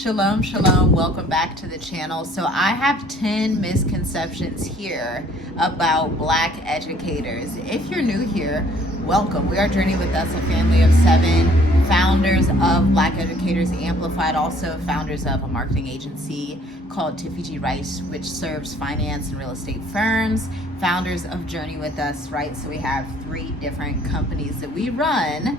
Shalom, shalom. Welcome back to the channel. So I have 10 misconceptions here about Black educators. If you're new here, welcome. We are Journey With Us, a family of 7 founders of Black Educators Amplified, also founders of a marketing agency called Tiffy G. Rice, which serves finance and real estate firms, founders of Journey With Us, right? So we have 3 different companies that we run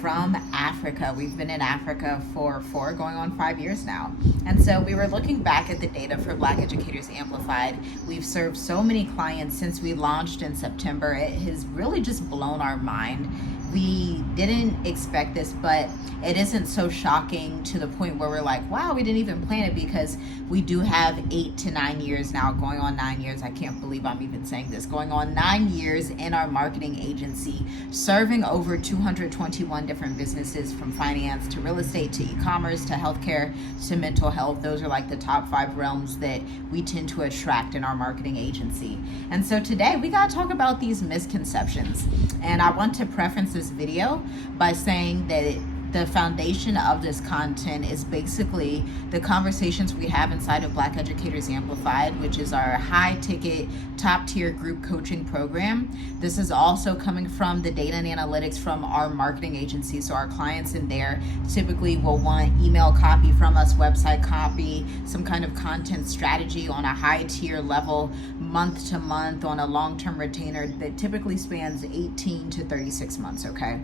from Africa. We've been in Africa for 4 going on 5 years now. And so we were looking back at the data for Black Educators Amplified. We've served so many clients since we launched in September. It has really just blown our mind. We didn't expect this, but it isn't so shocking to the point where we're like, wow, we didn't even plan it, because we do have 8 to 9 years now, going on 9 years. I can't believe I'm even saying this, going on 9 years in our marketing agency, serving over 221 different businesses, from finance to real estate to e-commerce to healthcare to mental health. Those are like the top 5 realms that we tend to attract in our marketing agency. And so today we got to talk about these misconceptions. And I want to preference this video by saying that the foundation of this content is basically the conversations we have inside of Black Educators Amplified, which is our high ticket, top tier group coaching program. This is also coming from the data and analytics from our marketing agency. So our clients in there typically will want email copy from us, website copy, some kind of content strategy on a high tier level, month to month, on a long-term retainer that typically spans 18 to 36 months, okay?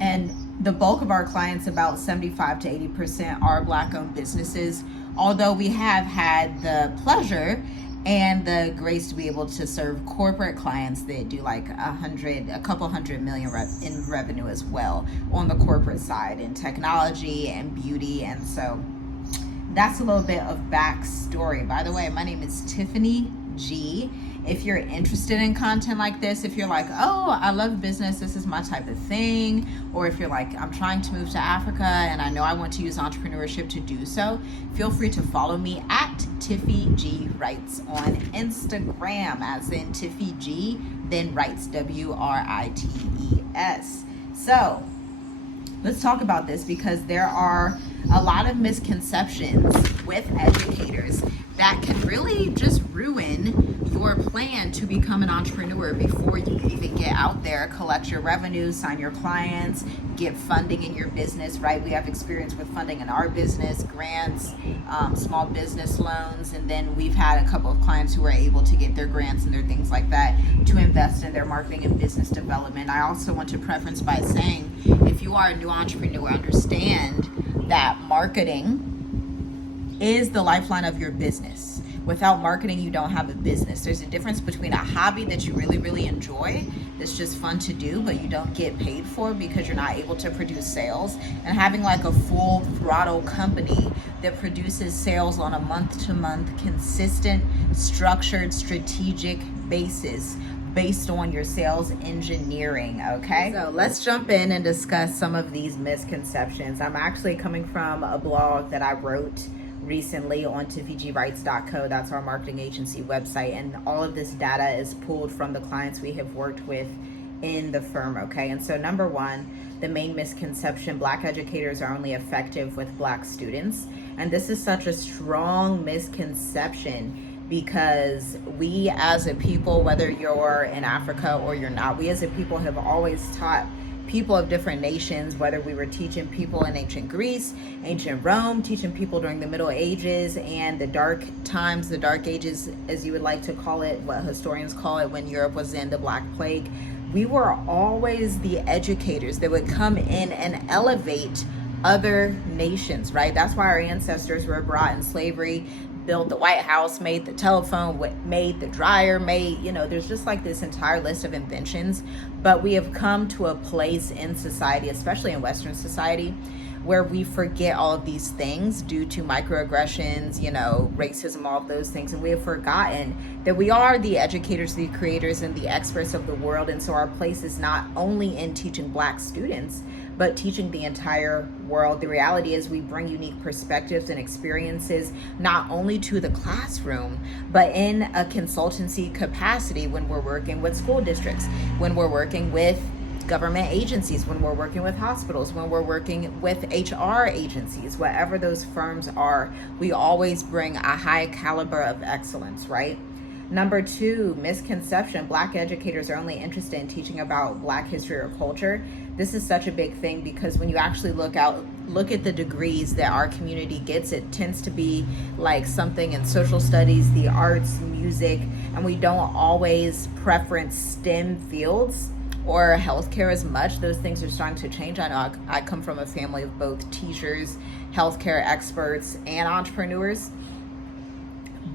And the bulk of our clients, about 75 to 80%, are Black-owned businesses, although we have had the pleasure and the grace to be able to serve corporate clients that do like a couple hundred million in revenue as well on the corporate side, in technology and beauty. And so that's a little bit of backstory. By the way, my name is Tiffany G. If you're interested in content like this, if you're like, oh, I love business, this is my type of thing, or if you're like, I'm trying to move to Africa and I know I want to use entrepreneurship to do so, feel free to follow me at Tiffy G Writes on Instagram, as in Tiffy G, then Writes, W-R-I-T-E-S. So let's talk about this, because there are a lot of misconceptions with educators that can really just ruin your plan to become an entrepreneur before you even get out there, collect your revenues, sign your clients, get funding in your business, right? We have experience with funding in our business, grants, small business loans, and then we've had a couple of clients who are able to get their grants and their things like that to invest in their marketing and business development. I also want to preference by saying, if you are a new entrepreneur, understand that marketing is the lifeline of your business. Without marketing, you don't have a business. There's a difference between a hobby that you really, really enjoy, that's just fun to do, but you don't get paid for because you're not able to produce sales, and having like a full throttle company that produces sales on a month-to-month, consistent, structured, strategic basis based on your sales engineering, okay? So let's jump in and discuss some of these misconceptions. I'm actually coming from a blog that I wrote recently on tiffygwrites.co. That's our marketing agency website, and all of this data is pulled from the clients we have worked with in the firm, okay? And so number 1, the main misconception: Black educators are only effective with Black students. And this is such a strong misconception, because we as a people, whether you're in Africa or you're not, we as a people have always taught people of different nations, whether we were teaching people in ancient Greece, ancient Rome, teaching people during the Middle Ages and the dark times, the dark ages, as you would like to call it, what historians call it, when Europe was in the Black Plague. We were always the educators that would come in and elevate other nations, right? That's why our ancestors were brought in slavery, built the White House, made the telephone, made the dryer, there's just like this entire list of inventions. But we have come to a place in society, especially in Western society, where we forget all of these things due to microaggressions, racism, all of those things. And we have forgotten that we are the educators, the creators, and the experts of the world. And so our place is not only in teaching Black students, but teaching the entire world. The reality is we bring unique perspectives and experiences, not only to the classroom, but in a consultancy capacity when we're working with school districts, when we're working with government agencies, when we're working with hospitals, when we're working with HR agencies, whatever those firms are, we always bring a high caliber of excellence, right? Number 2, misconception. Black educators are only interested in teaching about Black history or culture. This is such a big thing because when you actually look at the degrees that our community gets, it tends to be like something in social studies, the arts, music, and we don't always preference STEM fields or healthcare as much. Those things are starting to change. I know I come from a family of both teachers, healthcare experts, and entrepreneurs.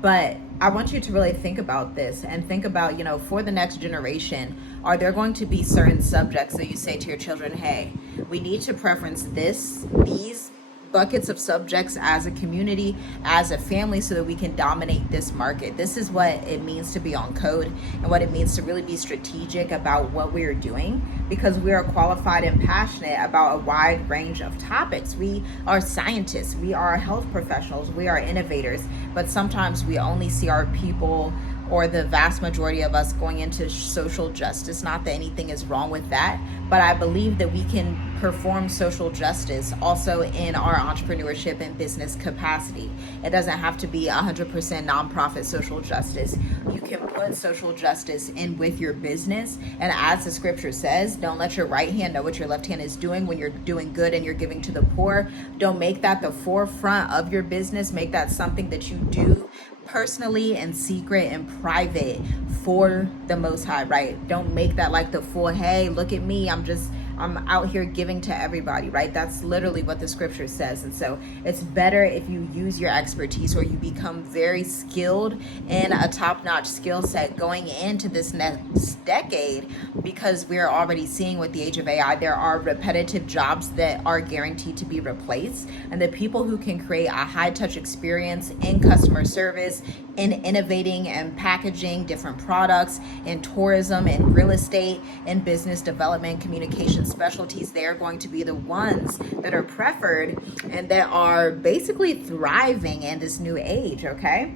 But I want you to really think about this and think about, for the next generation, are there going to be certain subjects that you say to your children, hey, we need to preference these buckets of subjects as a community, as a family, so that we can dominate this market. This is what it means to be on code and what it means to really be strategic about what we are doing, because we are qualified and passionate about a wide range of topics. We are scientists, we are health professionals, we are innovators, but sometimes we only see our people, or the vast majority of us, going into social justice. Not that anything is wrong with that, but I believe that we can perform social justice also in our entrepreneurship and business capacity. It doesn't have to be 100% nonprofit social justice. You can put social justice in with your business, and as the scripture says, don't let your right hand know what your left hand is doing. When you're doing good and you're giving to the poor, don't make that the forefront of your business. Make that something that you do personally and secret and private for the Most High, right? Don't make that like the full, hey, look at me, I'm out here giving to everybody, right? That's literally what the scripture says. And so it's better if you use your expertise, or you become very skilled in a top-notch skill set going into this next decade, because we're already seeing with the age of AI, there are repetitive jobs that are guaranteed to be replaced. And the people who can create a high-touch experience in customer service, in innovating and packaging different products, in tourism, in real estate, in business development, communication specialties, they're going to be the ones that are preferred and that are basically thriving in this new age, okay?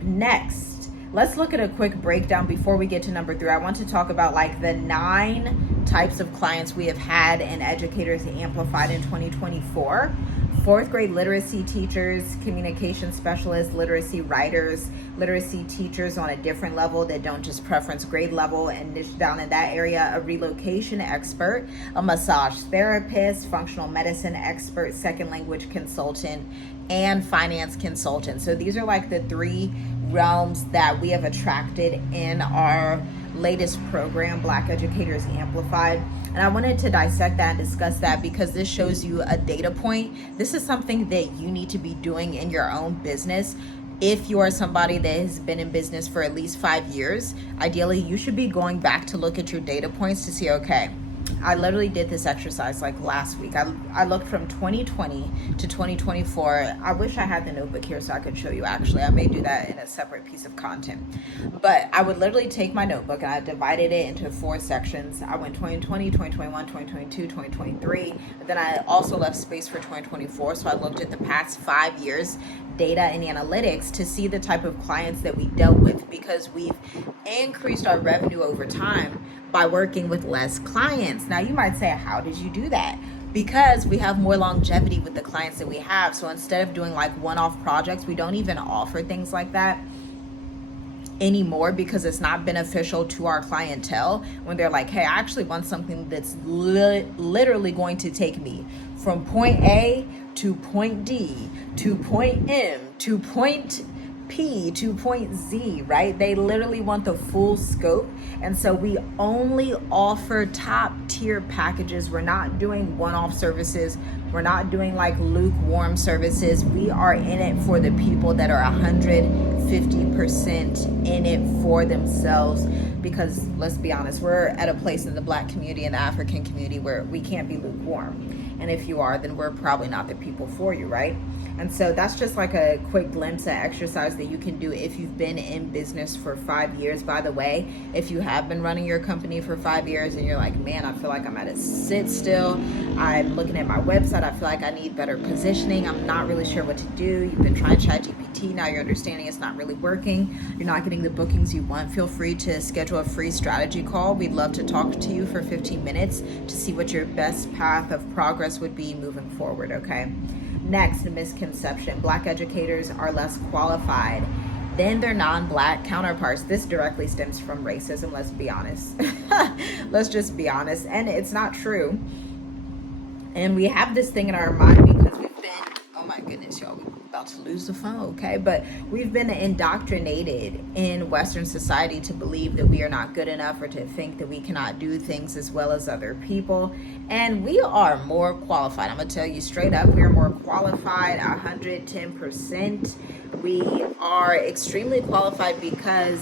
Next, let's look at a quick breakdown before we get to number 3. I want to talk about like the 9 types of clients we have had in Educators Amplified in 2024. 4th grade literacy teachers, communication specialists, literacy writers, literacy teachers on a different level that don't just preference grade level and niche down in that area, a relocation expert, a massage therapist, functional medicine expert, second language consultant, and finance consultant. So these are like the 3 realms that we have attracted in our latest program, Black Educators Amplified. And I wanted to dissect that and discuss that because this shows you a data point. This is something that you need to be doing in your own business. If you are somebody that has been in business for at least 5 years, ideally you should be going back to look at your data points to see, okay, I literally did this exercise like last week. I looked from 2020 to 2024. I wish I had the notebook here so I could show you. Actually, I may do that in a separate piece of content. But I would literally take my notebook and I divided it into 4 sections. I went 2020, 2021, 2022, 2023. But then I also left space for 2024. So I looked at the past 5 years data and analytics to see the type of clients that we dealt with, because we've increased our revenue over time by working with less clients. Now you might say, how did you do that? Because we have more longevity with the clients that we have. So instead of doing like one-off projects, we don't even offer things like that anymore, because it's not beneficial to our clientele when they're like, hey, I actually want something that's literally going to take me from point A to point D to point M to point P to point Z, right? They literally want the full scope. And so we only offer top tier packages. We're not doing one-off services. We're not doing like lukewarm services. We are in it for the people that are 150% in it for themselves. Because let's be honest, we're at a place in the Black community and the African community where we can't be lukewarm. And if you are, then we're probably not the people for you, right? And so that's just like a quick glimpse of exercise that you can do if you've been in business for 5 years. By the way, if you have been running your company for 5 years and you're like, man, I feel like I'm at a sit still, I'm looking at my website. I feel like I need better positioning. I'm not really sure what to do. You've been trying ChatGPT. Now you're understanding it's not really working. You're not getting the bookings you want. Feel free to schedule a free strategy call. We'd love to talk to you for 15 minutes to see what your best path of progress would be moving forward, okay? Next, misconception. Black educators are less qualified than their non-Black counterparts. This directly stems from racism, let's be honest. Let's just be honest. And it's not true. And we have this thing in our mind because we've been, oh my goodness, y'all, we're about to lose the phone, okay? But we've been indoctrinated in Western society to believe that we are not good enough or to think that we cannot do things as well as other people. And we are more qualified. I'm gonna tell you straight up, we are more qualified, 110%. We are extremely qualified because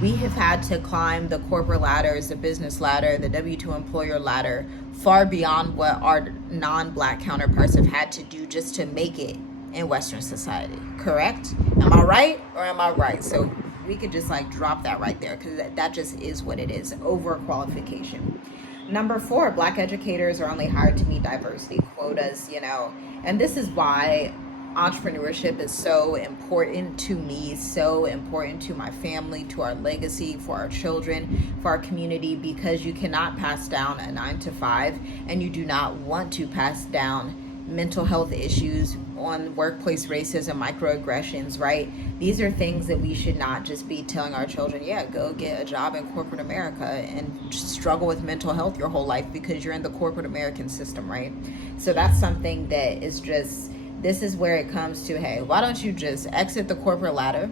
we have had to climb the corporate ladders, the business ladder, the W-2 employer ladder, far beyond what our non-Black counterparts have had to do just to make it in Western society. Correct? Am I right or am I right? So we could just like drop that right there because that just is what it is, overqualification. Number 4, Black educators are only hired to meet diversity quotas, and this is why entrepreneurship is so important to me, so important to my family, to our legacy, for our children, for our community, because you cannot pass down a 9-to-5 and you do not want to pass down mental health issues on workplace racism, microaggressions, right? These are things that we should not just be telling our children, yeah, go get a job in corporate America and struggle with mental health your whole life because you're in the corporate American system, right? So that's something that is just, this is where it comes to, hey, why don't you just exit the corporate ladder,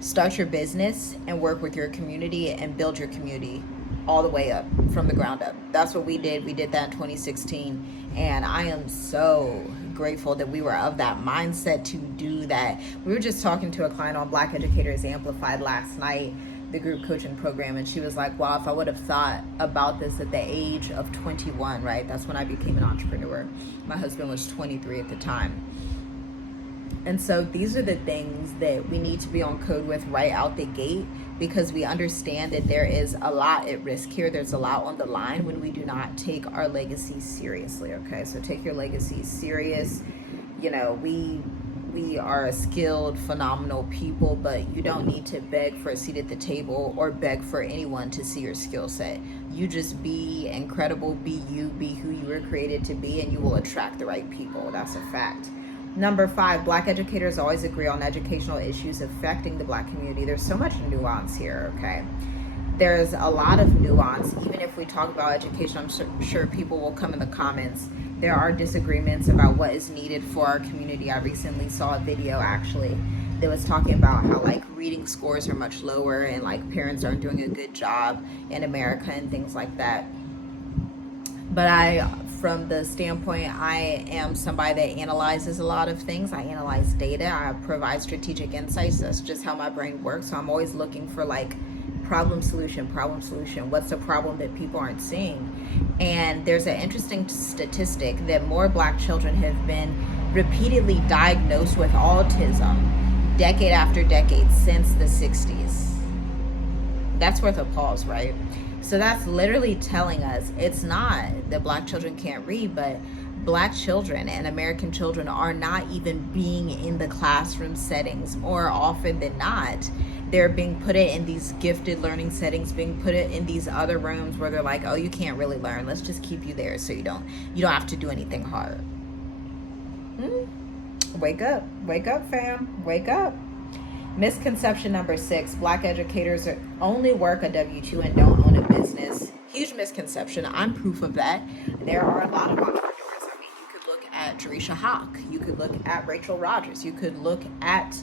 start your business, and work with your community and build your community all the way up from the ground up. That's what we did. We did that in 2016. And I am so grateful that we were of that mindset to do that. We were just talking to a client on Black Educators Amplified last night, the group coaching program, and she was like, wow, if I would have thought about this at the age of 21, right? That's when I became an entrepreneur. My husband was 23 at the time. And so these are the things that we need to be on code with right out the gate, because we understand that there is a lot at risk here. There's a lot on the line when we do not take our legacy seriously, okay? So take your legacy serious. We are a skilled, phenomenal people, but you don't need to beg for a seat at the table or beg for anyone to see your skill set. You just be incredible, be you, be who you were created to be, and you will attract the right people. That's a fact. Number 5, Black educators always agree on educational issues affecting the Black community. There's so much nuance here, okay? There's a lot of nuance. Even if we talk about education, I'm sure people will come in the comments. There are disagreements about what is needed for our community. I recently saw a video actually that was talking about how like reading scores are much lower and like parents aren't doing a good job in America and things like that. But from the standpoint, I am somebody that analyzes a lot of things. I analyze data. I provide strategic insights. That's just how my brain works. So I'm always looking for like problem solution. What's the problem that people aren't seeing? And there's an interesting statistic that more Black children have been repeatedly diagnosed with autism decade after decade since the 60s. That's worth a pause, right? So that's literally telling us it's not that Black children can't read, but Black children and American children are not even being in the classroom settings. More often than not, they're being put in these gifted learning settings, being put in these other rooms where they're like, oh, you can't really learn. Let's just keep you there so you don't have to do anything hard. Wake up, fam, wake up. Misconception number 6, Black educators only work a W-2 and don't own a business. Huge misconception. I'm proof of that. There are a lot of entrepreneurs. I mean, you could look at Jerisha Hawk. You could look at Rachel Rogers. You could look at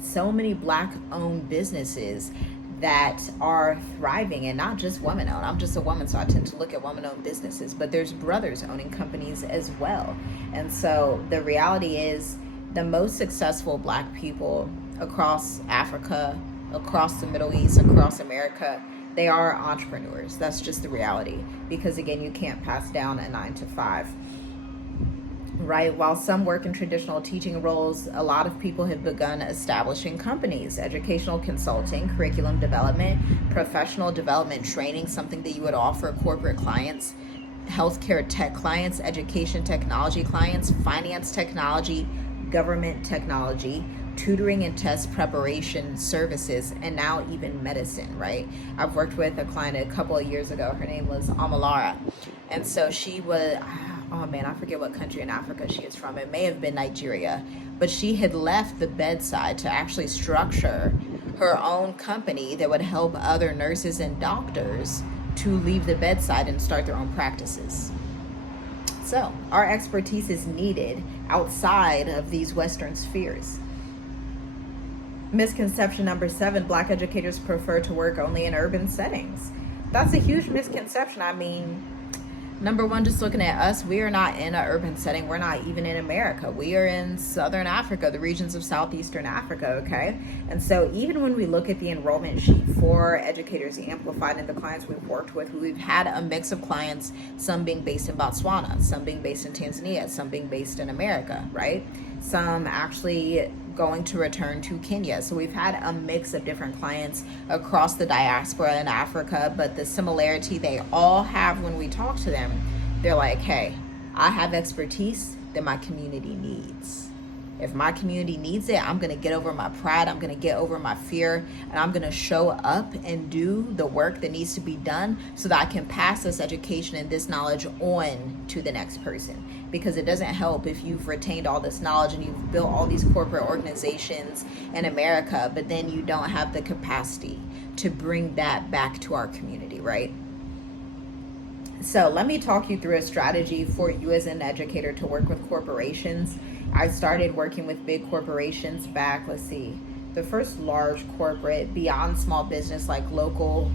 so many Black-owned businesses that are thriving, and not just women-owned. I'm just a woman, so I tend to look at women-owned businesses. But there's brothers owning companies as well. And so the reality is the most successful Black people across Africa, across the Middle East, across America, they are entrepreneurs. That's just the reality. Because again, you can't pass down a 9-to-5, right? While some work in traditional teaching roles, a lot of people have begun establishing companies, educational consulting, curriculum development, professional development training, something that you would offer corporate clients, healthcare tech clients, education technology clients, finance technology, government technology, tutoring and test preparation services, and now even medicine, right? I've worked with a client a couple of years ago. Her name was Amalara. And so she was, oh man, I forget what country in Africa she is from. It may have been Nigeria. But she had left the bedside to actually structure her own company that would help other nurses and doctors to leave the bedside and start their own practices. So our expertise is needed outside of these Western spheres. Misconception number 7, Black educators prefer to work only in urban settings. That's a huge misconception. I mean, number one, just looking at us, we are not in an urban setting. We're not even in America. We are in Southern Africa, the regions of Southeastern Africa, okay? And so even when we look at the enrollment sheet for Educators Amplified and the clients we've worked with, we've had a mix of clients, some being based in Botswana, some being based in Tanzania, some being based in America, right? Some actually going to return to Kenya. So we've had a mix of different clients across the diaspora in Africa, but the similarity they all have when we talk to them, they're like, hey, I have expertise that my community needs. If my community needs it, I'm going to get over my pride. I'm going to get over my fear, and I'm going to show up and do the work that needs to be done so that I can pass this education and this knowledge on to the next person. Because it doesn't help if you've retained all this knowledge and you've built all these corporate organizations in America, but then you don't have the capacity to bring that back to our community, right? So let me talk you through a strategy for you as an educator to work with corporations. I started working with big corporations back, the first large corporate beyond small business, like local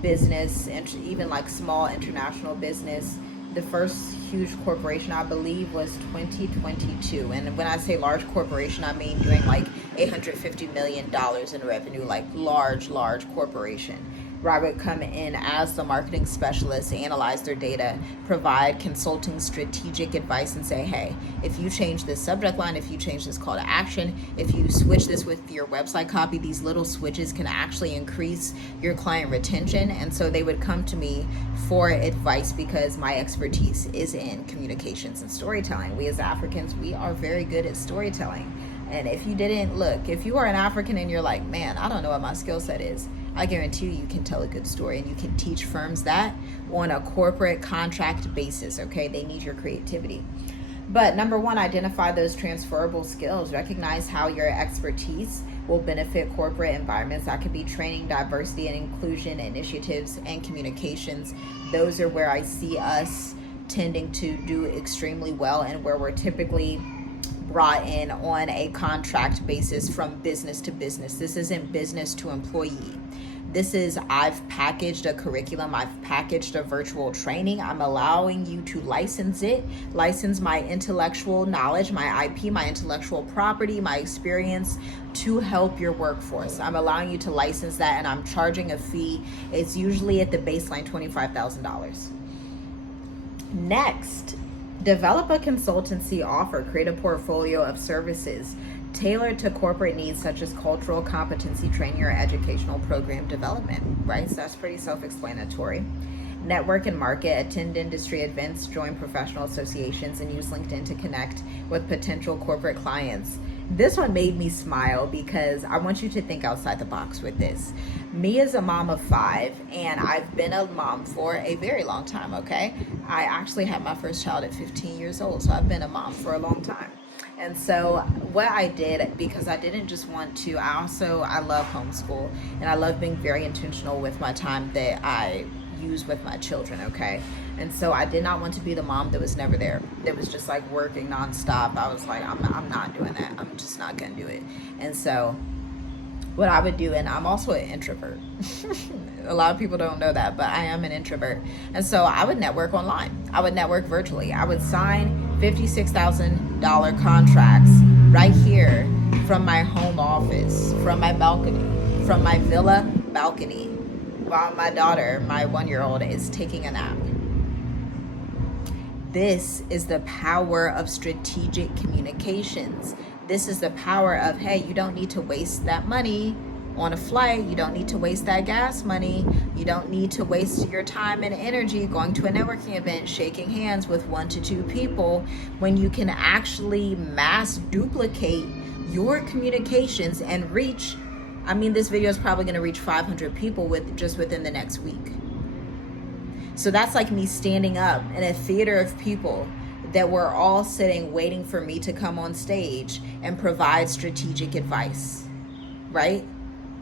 business and even like small international business. The first huge corporation, I believe, was 2022. And when I say large corporation, I mean doing like $850 million in revenue, like large corporation. Where I would come in as the marketing specialist, analyze their data, provide consulting strategic advice, and say, hey, if you change this subject line, if you change this call to action, if you switch this with your website copy, these little switches can actually increase your client retention. And so they would come to me for advice because my expertise is in communications and storytelling. We as Africans, we are very good at storytelling. And if you are an African and you're like, man, I don't know what my skill set is, I guarantee you can tell a good story, and you can teach firms that on a corporate contract basis, okay? They need your creativity. But number one, identify those transferable skills. Recognize how your expertise will benefit corporate environments. That could be training, diversity and inclusion initiatives, and communications. Those are where I see us tending to do extremely well, and where we're typically brought in on a contract basis from business to business. This isn't business to employee. This is, I've packaged a curriculum, I've packaged a virtual training, I'm allowing you to license my intellectual knowledge, my IP, my intellectual property, my experience to help your workforce. I'm allowing you to license that, and I'm charging a fee. It's usually at the baseline $25,000. Next, develop a consultancy offer, create a portfolio of services tailored to corporate needs such as cultural competency training or educational program development, right? So that's pretty self-explanatory. Network and market, attend industry events, join professional associations, and use LinkedIn to connect with potential corporate clients. This one made me smile because I want you to think outside the box with this. Me as a mom of 5, and I've been a mom for a very long time, okay? I actually had my first child at 15 years old, so I've been a mom for a long time. And so what I did, because I didn't just want to, I love homeschool, and I love being very intentional with my time that I use with my children, okay? And so I did not want to be the mom that was never there, that was just like working nonstop. I was like, I'm not doing that. I'm just not gonna do it. And so what I would do, and I'm also an introvert. A lot of people don't know that, but I am an introvert. And so I would network online. I would network virtually. I would sign $56,000 contracts right here from my home office, from my balcony, from my villa balcony, while my daughter, my 1-year-old, is taking a nap. This is the power of strategic communications. This is the power of, hey, you don't need to waste that money on a flight. You don't need to waste that gas money. You don't need to waste your time and energy going to a networking event, shaking hands with 1 to 2 people, when you can actually mass duplicate your communications and reach, I mean, this video is probably going to reach 500 people within the next week. So that's like me standing up in a theater of people that were all sitting waiting for me to come on stage and provide strategic advice, right?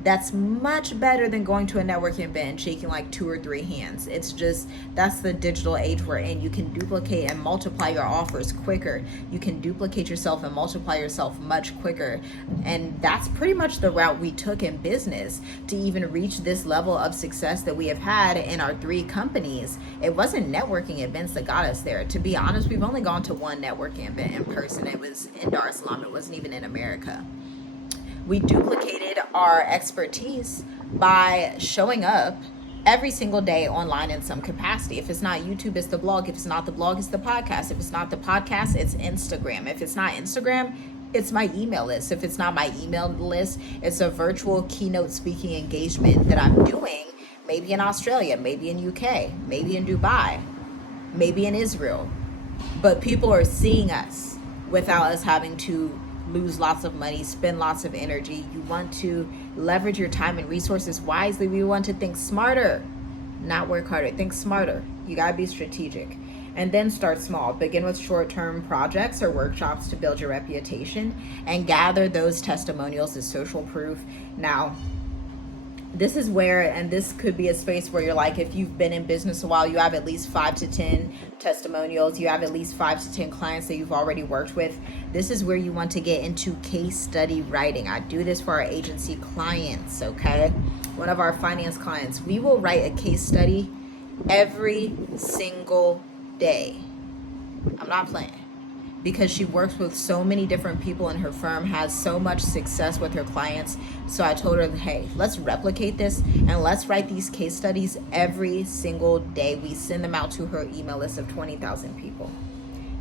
That's much better than going to a networking event and shaking like 2 or 3 hands. It's just, that's the digital age we're in. You can duplicate and multiply your offers quicker. You can duplicate yourself and multiply yourself much quicker. And that's pretty much the route we took in business to even reach this level of success that we have had in our 3 companies. It wasn't networking events that got us there. To be honest, we've only gone to 1 networking event in person. It was in Dar es Salaam. It wasn't even in America. We duplicated our expertise by showing up every single day online in some capacity. If it's not YouTube, it's the blog. If it's not the blog, it's the podcast. If it's not the podcast, it's Instagram. If it's not Instagram, it's my email list. If it's not my email list, it's a virtual keynote speaking engagement that I'm doing, maybe in Australia, maybe in UK, maybe in Dubai, maybe in Israel. But people are seeing us without us having to lose lots of money, spend lots of energy. You want to leverage your time and resources wisely. We want to think smarter, not work harder. Think smarter. You got to be strategic. And then start small. Begin with short-term projects or workshops to build your reputation and gather those testimonials as social proof. Now, this is where, and this could be a space where you're like, if you've been in business a while, you have at least 5 to 10 testimonials, you have at least 5 to 10 clients that you've already worked with. This is where you want to get into case study writing. I do this for our agency clients, okay? One of our finance clients, we will write a case study every single day. I'm not playing. Because she works with so many different people in her firm, has so much success with her clients. So I told her, hey, let's replicate this and let's write these case studies every single day. We send them out to her email list of 20,000 people,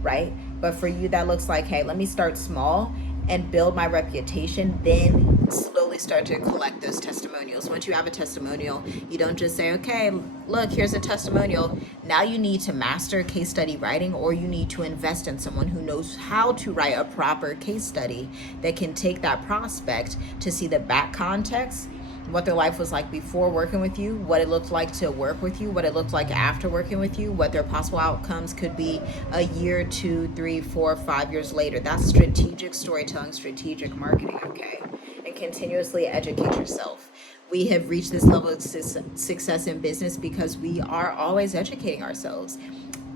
right? But for you, that looks like, hey, let me start small and build my reputation, then slowly start to collect those testimonials. Once you have a testimonial, you don't just say, okay, look, here's a testimonial. Now you need to master case study writing, or you need to invest in someone who knows how to write a proper case study that can take that prospect to see the back context, what their life was like before working with you, what it looked like to work with you, what it looked like after working with you, what their possible outcomes could be a year, 2, 3, 4, 5 years later. That's strategic storytelling, strategic marketing, okay? And continuously educate yourself. We have reached this level of success in business because we are always educating ourselves.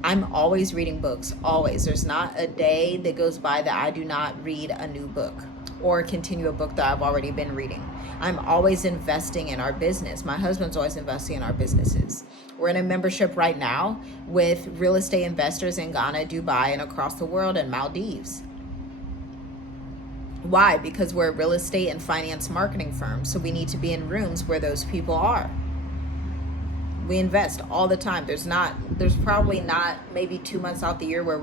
I'm always reading books, always. There's not a day that goes by that I do not read a new book or continue a book that I've already been reading. I'm always investing in our business. My husband's always investing in our businesses. We're in a membership right now with real estate investors in Ghana, Dubai, and across the world, and Maldives. Why? Because we're a real estate and finance marketing firm. So we need to be in rooms where those people are. We invest all the time. There's probably not maybe 2 months out the year where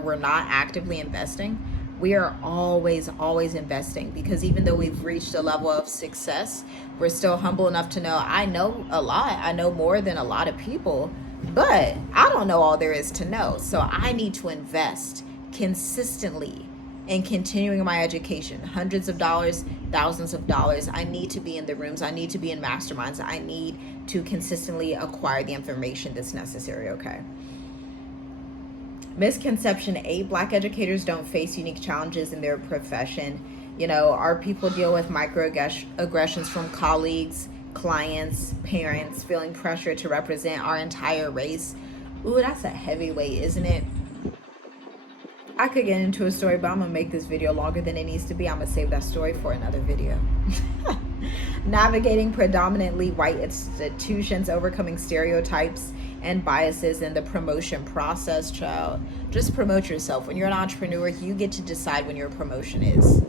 we're not actively investing. We are always investing, because even though we've reached a level of success, we're still humble enough to know I know a lot. I know more than a lot of people, but I don't know all there is to know. So I need to invest consistently in continuing my education, hundreds of dollars, thousands of dollars. I need to be in the rooms. I need to be in masterminds. I need to consistently acquire the information that's necessary, okay? Misconception 8, Black educators don't face unique challenges in their profession. You know, our people deal with microaggressions from colleagues, clients, parents, feeling pressure to represent our entire race. Ooh, that's a heavyweight, isn't it? I could get into a story, but I'm gonna make this video longer than it needs to be. I'm gonna save that story for another video. Navigating predominantly white institutions, overcoming stereotypes and biases in the promotion process, child. Just promote yourself. When you're an entrepreneur, you get to decide when your promotion is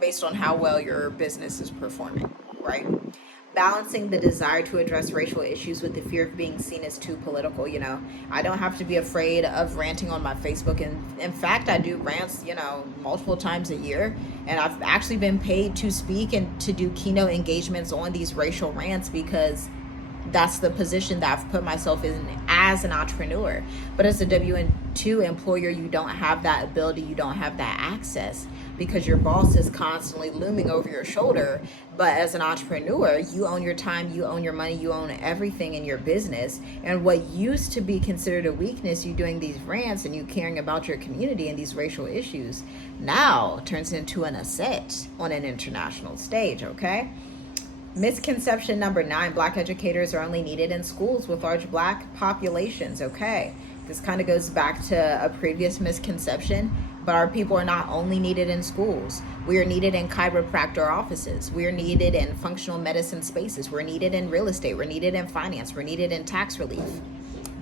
based on how well your business is performing, right? balancing the desire to address racial issues with the fear of being seen as too political. I don't have to be afraid of ranting on my Facebook, and in fact I do rants multiple times a year, and I've actually been paid to speak and to do keynote engagements on these racial rants because that's the position that I've put myself in as an entrepreneur. But as a W-2 employer, you don't have that ability, you don't have that access because your boss is constantly looming over your shoulder. But as an entrepreneur, you own your time, you own your money, you own everything in your business. And what used to be considered a weakness, you doing these rants and you caring about your community and these racial issues, now turns into an asset on an international stage, okay? Misconception number 9, Black educators are only needed in schools with large Black populations. Okay, this kind of goes back to a previous misconception, but our people are not only needed in schools. We are needed in chiropractor offices. We are needed in functional medicine spaces. We're needed in real estate. We're needed in finance. We're needed in tax relief.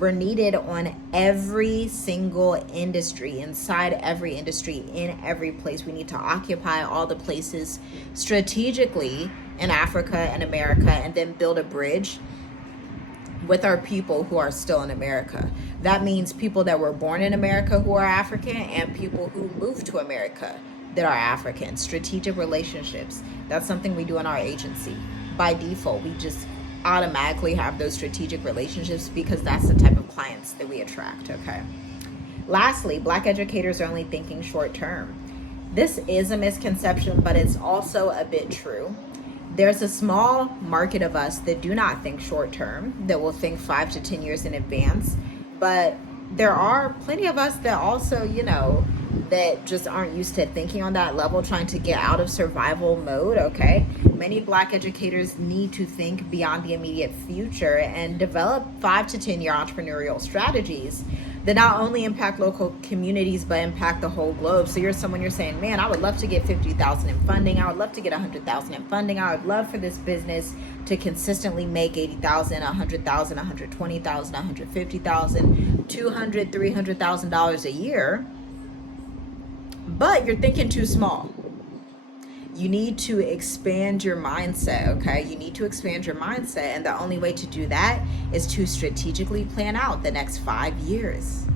We're needed on every single industry, inside every industry, in every place. We need to occupy all the places strategically in Africa and America, and then build a bridge with our people who are still in America. That means people that were born in America who are African and people who moved to America that are African. Strategic relationships. That's something we do in our agency. By default, we just automatically have those strategic relationships because that's the type of clients that we attract, okay? Lastly, Black educators are only thinking short term. This is a misconception, but it's also a bit true. There's a small market of us that do not think short term, that will think 5 to 10 years in advance. But there are plenty of us that also, that just aren't used to thinking on that level, trying to get out of survival mode, okay? Many Black educators need to think beyond the immediate future and develop 5 to 10 year entrepreneurial strategies that not only impact local communities, but impact the whole globe. So you're saying, man, I would love to get 50,000 in funding. I would love to get 100,000 in funding. I would love for this business to consistently make 80,000, 100,000, 120,000, 150,000, 200, $300,000 a year. But you're thinking too small. You need to expand your mindset, okay? You need to expand your mindset, and the only way to do that is to strategically plan out the next 5 years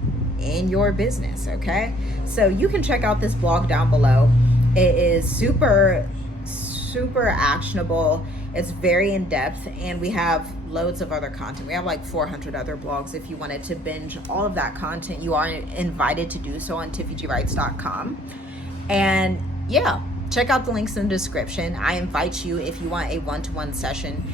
in your business, okay? So you can check out this blog down below. It is super actionable. It's very in-depth, and we have loads of other content. We have like 400 other blogs. If you wanted to binge all of that content, you are invited to do so on tiffygwrites.com. And yeah, check out the links in the description. I invite you, if you want a one-to-one session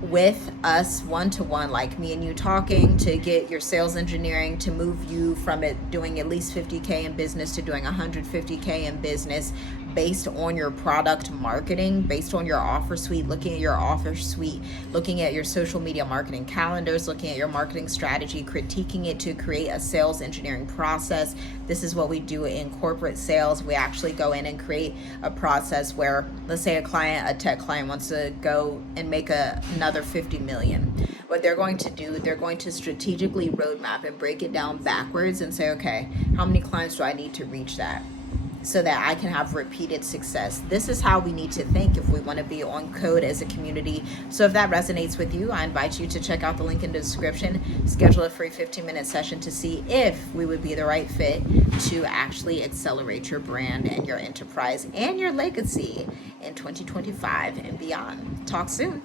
with us, one-to-one, like me and you talking, to get your sales engineering, to move you from it doing at least 50K in business to doing 150K in business based on your product marketing, based on your offer suite, looking at your offer suite, looking at your social media marketing calendars, looking at your marketing strategy, critiquing it to create a sales engineering process. This is what we do in corporate sales. We actually go in and create a process where, let's say a tech client wants to go and make another 50 million. What they're going to do, they're going to strategically roadmap and break it down backwards and say, okay, how many clients do I need to reach that, so that I can have repeated success? This is how we need to think if we want to be on code as a community. So if that resonates with you, I invite you to check out the link in the description, schedule a free 15-minute session to see if we would be the right fit to actually accelerate your brand and your enterprise and your legacy in 2025 and beyond. Talk soon.